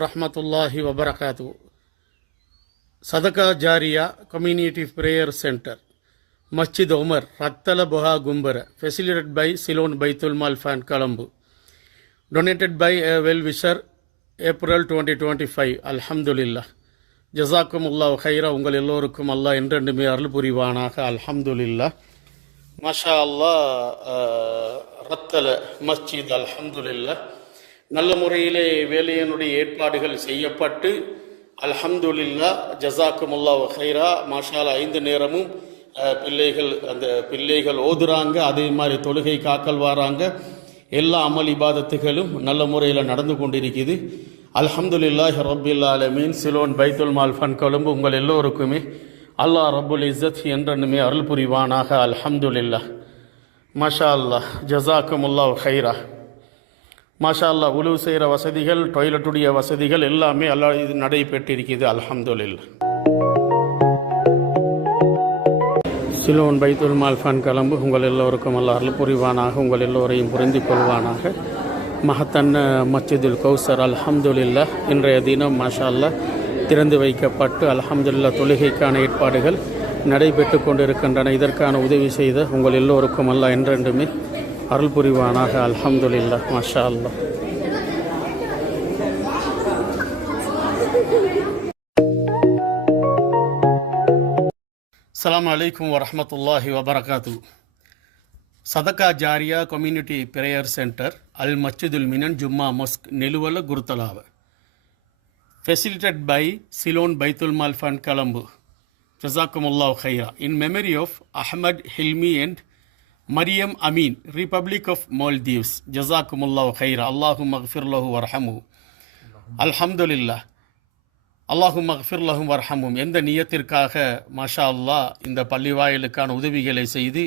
வரஹ்மத்துல்லாஹி வபரகாத்து. சதகா ஜாரியா community prayer centre, Masjid Umar, Rathala Puha Kumbura, facilitated by Ceylon Baitul Mal fund Colombo, donated by a well-wisher, April 2025. அல்ஹம்துலில்லாஹ். ஜஸாக்குமுல்லாஹ் ஹைரா. உங்கள் எல்லோருக்கும் அல்லாஹ் என்றென்றுமே அருள் புரிவானாக. அல்ஹம்துலில்லாஹ். மாஷா அல்லாஹ். ரத்தல மஸ்ஜித் அல்ஹம்துலில்லாஹ் நல்ல முறையிலே வேலையினுடைய ஏற்பாடுகள் செய்யப்பட்டு அல்ஹம்துலில்லாஹ். ஜஸாக்குமுல்லாஹ் ஹைரா. மாஷால்லா 5 நேரமும் பிள்ளைகள் ஓதுறாங்க. அதே மாதிரி தொழுகை காக்கல் வராங்க. எல்லா அமல் இபாதத்துகளும் நல்ல முறையில் நடந்து கொண்டிருக்குது. அல்ஹம்துலில்லாஹ் ரப்பில் ஆலமீன். சிலோன் பைத்துல் மால் ஃபண்ட் கொழும்பு உங்கள் எல்லோருக்குமே அல்லாஹ் ரப்புல் இஸ்ஸத் என்றென்றுமே அருள் புரிவானாக. அல்ஹம்துலில்லாஹ். மாஷா அல்லாஹ். ஜஸாக்குமுல்லாஹ் ஹைரா. மாஷா அல்லாஹ். உழவு செய்கிற வசதிகள், டாய்லெட்டுடைய வசதிகள் எல்லாமே எல்லாம் இது நடைபெற்றிருக்கிறது. அல்ஹம்துலில்லாஹ். சிலோன் பைத்துல் மால் ஃபண்ட் கொழும்பு உங்கள் எல்லோருக்கும் அல்லாஹ் அருள் புரிவானாக. உங்கள் எல்லோரையும் புரிந்து கொள்வானாக. மஹத்தன்ன மஸ்ஜிதுல் கௌசர் அல்ஹம்துலில்லாஹ் இன்றைய தினம் மாஷா அல்லாஹ் திறந்து வைக்கப்பட்டு அல்ஹம்துலில்லாஹ் தொழுகைக்கான ஏற்பாடுகள் நடைபெற்று கொண்டிருக்கின்றன. இதற்கான உதவி செய்த உங்கள் எல்லோருக்கும் அல்லாஹ் என்றென்றுமே அருள் புரிவானாக. அல்ஹம்துலில்லாஹ். மாஷா அல்லாஹ். அஸ்ஸலாமு அலைக்கும் வரஹ்மத்துல்லாஹி வபரகாத்து. சதகா ஜாரியா community prayer centre, Al Masjidul மினன் Jumma மொஸ்க், நெலுவல குருத்தலாவ, ஃபெசிலிட்டட் by Ceylon Baitul Mal fund Colombo. ஜஸாக்குமுல்லாஹ் ஹைரா. In memory of Ahmed Hilmi and Mariyam Ameen, republic of Maldives. ஜஸாக்குமுல்லாஹ் ஹைரா. அல்லாஹும்ம அக்ஃபிர் லஹு வர்ஹமு. அல்ஹம்துலில்லாஹ். அல்லாஹும்ம அக்ஃபிர் லஹும் வர்ஹமும். எந்த நியத்திற்காக மாஷா அல்லாஹ் இந்த பள்ளிவாயலுக்கான உதவிகளை செய்து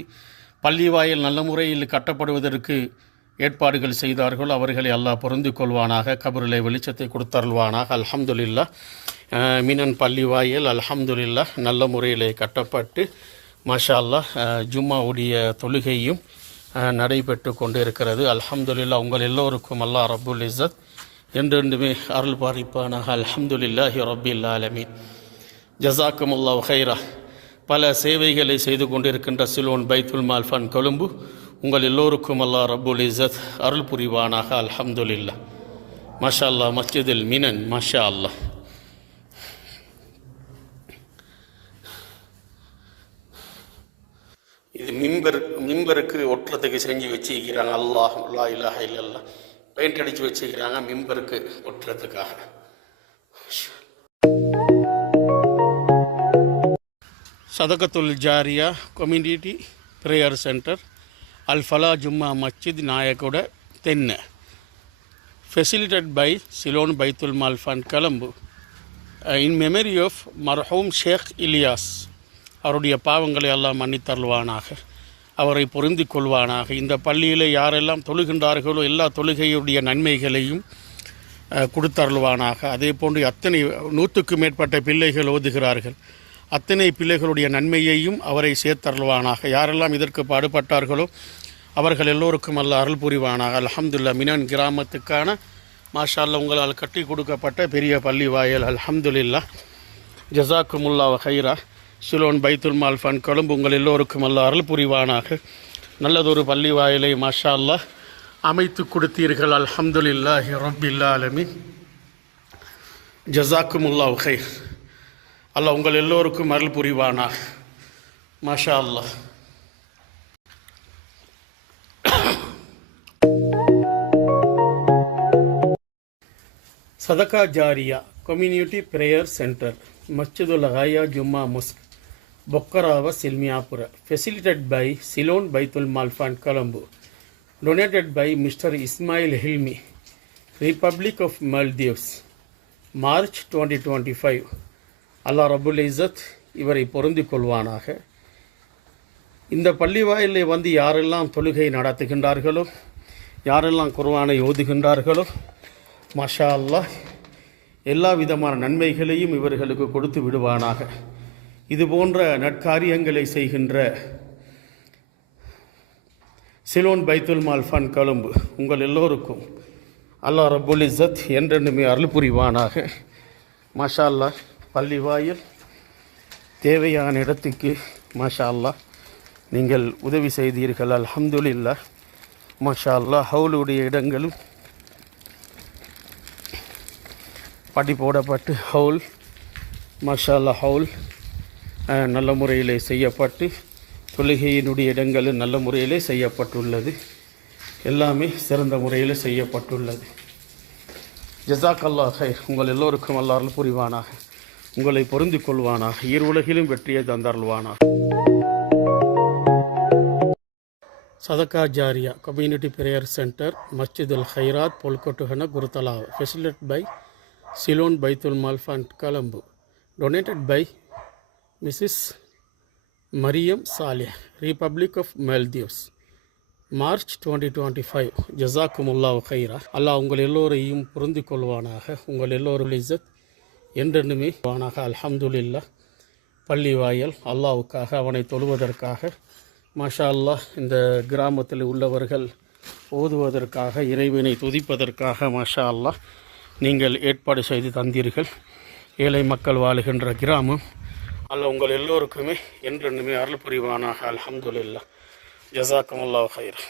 பள்ளிவாயல் நல்ல முறையில் கட்டப்படுவதற்கு ஏற்பாடுகள் செய்தார்களோ அவர்களை அல்லாஹ் பொருந்து கொள்வானாக. கபரிலே வெளிச்சத்தை கொடுத்தருள்வானாக. அல்ஹம்துலில்லாஹ். மினன் பள்ளிவாயல் அல்ஹம்துலில்லாஹ் நல்ல முறையிலே கட்டப்பட்டு மாஷா அல்லாஹ் ஜும்மாவுடைய தொழுகையும் நடைபெற்று கொண்டு இருக்கிறது. அல்ஹம்துலில்லாஹ். உங்கள் எல்லோருக்கும் அல்லாஹ் ரப்புல் இஸ்ஸத் என்றென்றுமே அருள் பாரிப்பானாக. அல்ஹம்துலில்லாஹி ரப்பில் ஆலமீன். ஜஸாக்குமுல்லாஹ் ஹைரா. பல சேவைகளை செய்து கொண்டிருக்கின்ற சிலோன் பைத்துல் மால் ஃபண்ட் கொழும்பு உங்கள் எல்லோருக்கும் அல்லாஹ் ரப்புல் இஸ்ஸத் அருள் புரிவானாக. அல்ஹம்துலில்லாஹ். மாஷா அல்லாஹ். மஸ்ஜிதுல் மினன். மாஷா அல்லாஹ். இது மிம்பருக்கு ஒட்டுறதுக்கு செஞ்சு வச்சுக்கிறாங்க. அல்லாஹ் லா இலாஹ இல்லல்லாஹ் பெயிண்ட் அடித்து வச்சுக்கிறாங்க மிம்பருக்கு ஒட்டுறதுக்காக. சதகத்துல் ஜாரியா கம்யூனிட்டி பிரேயர் சென்டர், அல் ஃபலா ஜும்மா மஸ்ஜித், நாயகோட தென்னை, ஃபெசிலிட்டட் by Ceylon Baitul Mal fund Colombo. In memory of மர்ஹூம் ஷேக் இலியாஸ். அவருடைய பாவங்களை எல்லாம் மன்னித்தருள்வானாக. அவரை பொருந்தி கொள்வானாக. இந்த பள்ளியில் யாரெல்லாம் தொழுகின்றார்களோ எல்லா தொழுகையுடைய நன்மைகளையும் கொடுத்தருள்வானாக. அதே போன்று அத்தனை 100க்கும் மேற்பட்ட பிள்ளைகள் ஓதுகிறார்கள். அத்தனை பிள்ளைகளுடைய நன்மையையும் அவரை சேர்த்தருள்வானாக. யாரெல்லாம் இதற்கு பாடுபட்டார்களோ அவர்கள் எல்லோருக்கும் அல்லாஹ் அருள் புரிவானாக. அல்ஹம்துலில்லாஹ். மினன் கிராமத்துக்கான மாஷா அல்லாஹ் உங்களால் கட்டி கொடுக்கப்பட்ட பெரிய பள்ளி வாயல். அல்ஹம்துலில்லாஹ். ஜஸாக்குமுல்லாஹ் ஹைரா. சிலோன் பைத்துல் மால் ஃபண்ட் கொழும்பு உங்கள் எல்லோருக்கும் அல்லாஹ் அருள் புரிவானாக. நல்லதொரு பள்ளி வாயிலை மாஷா அல்லாஹ் அமைத்து கொடுத்தீர்கள். அல்ஹம்துலில்லாஹி ரப்பில் ஆலமீன். ஜஸாக்குமுல்லாஹ் ஹைர். அல்லாஹ் உங்கள் எல்லோருக்கும் அருள் புரிவானாக. மாஷா அல்லாஹ். சதகா ஜாரியா community prayer centre, Masjidul ஹாயா Jumma மொஸ்க், பொக்கராவ, சில்மியாபுர, ஃபெசிலிட்டட் by Ceylon Baitul Mal fund Colombo, donated by mister Ismail Hilmi, republic of Maldives, March 2025. Allah ரப்புல் இஸ்ஸத் இவரை பொருந்திக் கொள்வானாக. இந்த பள்ளி வாயிலை வந்து யாரெல்லாம் தொழுகை நடத்துகின்றார்களோ, யாரெல்லாம் குர்ஆனை ஓதுகின்றார்களோ மாஷா அல்லாஹ் எல்லா விதமான நன்மைகளையும் இவர்களுக்கு கொடுத்து விடுவானாக. இது போன்ற நற்காரியங்களை செய்கின்ற சிலோன் பைத்துல் மால் ஃபண்ட் கொழும்பு உங்கள் எல்லோருக்கும் அல்லாஹ் ரப்புல் இஸ்ஸத் என்றென்றுமே அருள் புரிவானாக. மாஷா அல்லாஹ், பள்ளி வாயில் தேவையான இடத்துக்கு மாஷா அல்லாஹ் நீங்கள் உதவி செய்தீர்கள். அல்ஹம்துலில்லாஹ். மாஷா அல்லாஹ், ஹவுலுடைய இடங்களும் படி போடப்பட்டு ஹவுல் மாஷா அல்லாஹ் ஹவுல் நல்ல முறையிலே செய்யப்பட்டு தொழுகையினுடைய இடங்களும் நல்ல முறையிலே செய்யப்பட்டுள்ளது. எல்லாமே சிறந்த முறையில் செய்யப்பட்டுள்ளது. ஜஸாக் அல்லாஹ் ஹைர். உங்கள் எல்லோருக்கும் அல்லாஹ் அருள் புரிவானாக, உங்களை பொருந்தி கொள்வானாக, இரு உலகிலும் வெற்றியை தந்தருள்வானாக. சதகா ஜாரியா community prayer centre Masjid Al Hairath Polgotuhana Kuruthala facilitated by Ceylon Baitul Mal fund Colombo. Donated by mrs Mariyam Salih, republic of Maldives, March 2025. ஜஸாக்குமுல்லாஹ் ஹைரா. அல்லாஹ் உங்கள் எல்லோரையும் பொருந்தி கொள்வானாக, உங்கள் எல்லோரும் இஸ்ஸத் என்றென்றுமே வானாக. அல்ஹம்துலில்லாஹ். பள்ளி வாயல் அல்லாஹ்வுக்காக, அவனை தொழுவதற்காக மாஷா அல்லாஹ் இந்த கிராமத்தில் உள்ளவர்கள் ஓதுவதற்காக, இறைவனை துதிப்பதற்காக மாஷா அல்லாஹ் நீங்கள் ஏற்பாடு செய்து தந்தீர்கள். ஏழை மக்கள் வாழுகின்ற கிராமம் அல்லாஹ் உங்கள் எல்லோருக்குமே என்றென்றுமே அருள் புரிவானாக. அல்ஹம்துலில்லாஹ். ஜஸாக்குமுல்லாஹ் ஹைர்.